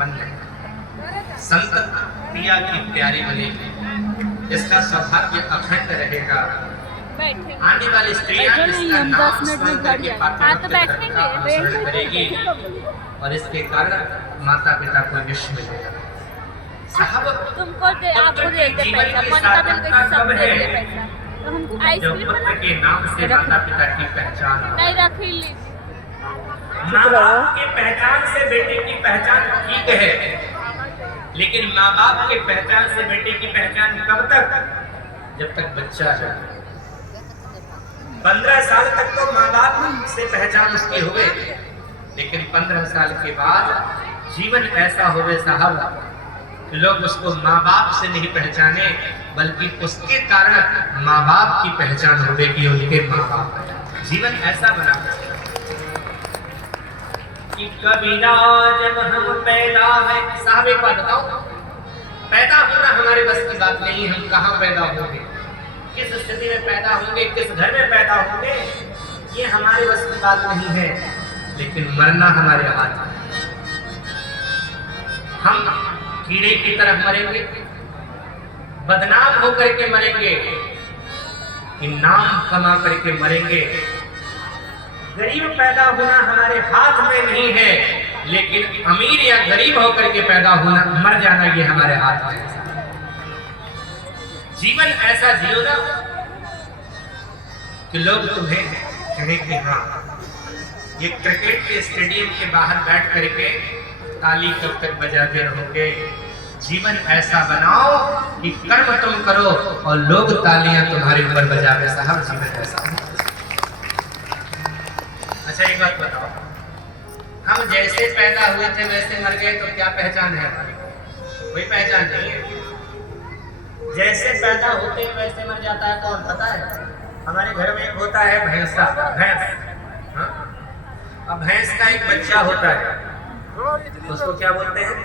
संपन्न संत प्रिया की प्यारी बनेगी, इसका सौभाग्य अखंड रहेगा। आने वाली स्त्रियां इसका नाम स्मरण करके पात्र करेगी और इसके कारण माता पिता को यश मिलेगा। साहब तुमको आपको देते पैसा, मनीता बिल के सब दे दे पैसा, तो हमको आइसक्रीम पुत्र के नाम से माता पिता की पहचान नहीं रखी ली। माँ बाप की पहचान से बेटे की पहचान ठीक है, लेकिन माँ बाप के पहचान से बेटे की पहचान कब तक? जब तक बच्चा है। 15 साल तक तो माँ बाप से पहचान उसकी हो गई, लेकिन 15 साल के बाद जीवन ऐसा होवे साहब, लोग उसको माँ बाप से नहीं पहचाने, बल्कि उसके कारण माँ बाप की पहचान होगी, उनके माँ बाप। जीवन ऐसा बना कि कबीरा जब हम पैदा है, साहब एक बात बताओ, पैदा होना हमारे बस की बात नहीं। हम कहाँ पैदा होंगे, किस स्थिति में पैदा होंगे, किस घर में पैदा होंगे, ये हमारे बस की बात नहीं है, लेकिन मरना हमारे हाथ में। हम कीड़े की तरफ मरेंगे, बदनाम होकर के मरेंगे, कि नाम कमा करके मरेंगे। गरीब पैदा होना हमारे हाथ में नहीं है, लेकिन अमीर या गरीब होकर के पैदा होना, मर जाना ये हमारे हाथ में है। जीवन ऐसा जियो ना कि लोग तुम्हें कहें कि हाँ, ये क्रिकेट के स्टेडियम के बाहर बैठ करके ताली कब तक बजाते रहोगे। जीवन ऐसा बनाओ कि कर्म तुम करो और लोग तालियां तुम्हारे ऊपर बजावे। साहब जीवन ऐसा। अच्छा एक बात बताओ, हम जैसे पैदा हुए थे वैसे मर गए तो क्या पहचान है हमारी? कोई पहचान नहीं है। जैसे पैदा होते हैं वैसे मर जाता है कौन पता है? हमारे घर में एक होता है भैंसा, भैंस। हाँ? अब भैंस का एक बच्चा होता है, उसको क्या बोलते हैं?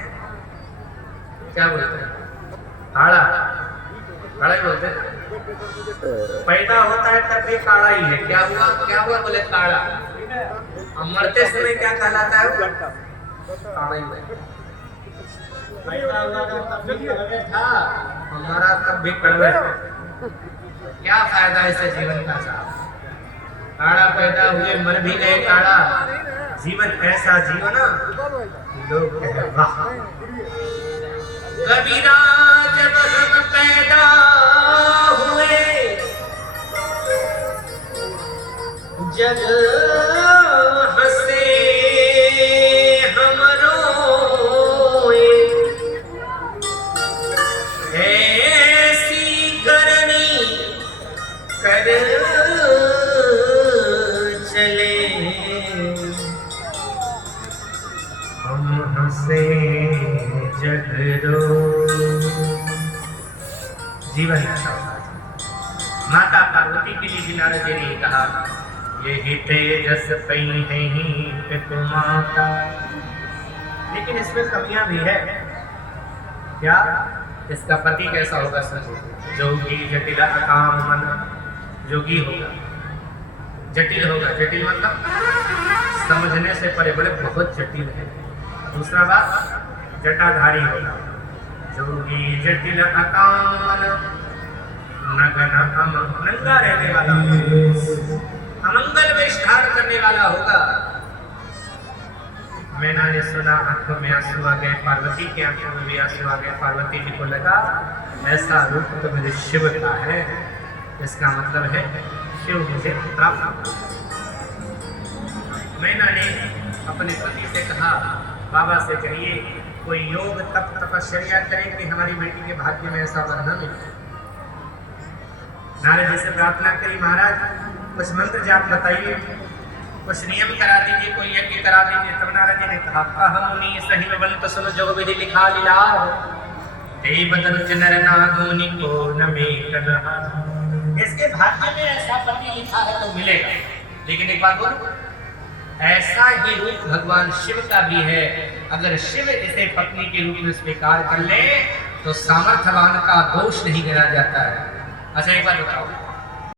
क्या बोलते हैं? काड़ा, काड़ा बोलते हैं। पैदा होता है तब भी काड़ा ही है। क्या हुआ? क्या हुआ? बोले काड़ा। अब मरते समय क्या कहलाता है? काड़ा ही है। पैदा हुआ तब भी कड़वे था, हमारा तब भी कड़वे। क्या फायदा इसे जीवन का? साहब काड़ा पैदा हुए मर भी गए काड़ा। जीवन ऐसा जीवन लोग कहे वाह। कबीरा जब हम पैदा हुए जग हंसे हम रोए, ऐसी करनी कर चले हम हंसे जग रो। जीवन ऐसा होता है। माता पार्वती के लिए भी नारद जी ने कहा, ये ही तेजस पई नहीं पितु माता। लेकिन इसमें कमियां भी है। क्या? इसका पति कैसा होगा? समझो, जोगी जटिल अकाम मन, जोगी होगा, जटिल होगा। जटिल मतलब समझने से परे बड़े बहुत जटिल है। दूसरा बात, जटाधारी होगा। जोगी जटिल अकाम नगन नंगा रहने वाला, अमंगल वेश धारण करने वाला होगा। मैंने ने सुना आंखों में आंसू आ गए, पार्वती की आंखों में भी आंसू आ गए। पार्वती जी को लगा ऐसा रूप तो मेरे शिव का है, इसका मतलब है शिव मुझे प्राप्त। मैंने ने अपने पति से कहा, बाबा से कहिए कोई योग तप तपश्चर्या करें कि हमारी बेटी के भाग्य में ऐसा वर न मिले। नारद जी से प्रार्थना करी, महाराज कुछ मंत्र जाप बताइए, कुछ नियम करा दीजिए, कोई यज्ञ करा दीजिए। तब नारद जी ने कहा, अहमुनि सही में बंत सुन जो विधि लिखा लीला, ते बदन नर नागुनि को न में कन्हा। इसके भाग्य में ऐसा पति लिखा है तो मिलेगा। लेकिन एक बात बोलूं, ऐसा ही रूप भगवान शिव का भी है। अगर शिव इसे पत्नी के रूप में स्वीकार कर ले तो सामर्थ्यवान का दोष नहीं गिना जाता है। अच्छा एक बात बताओ,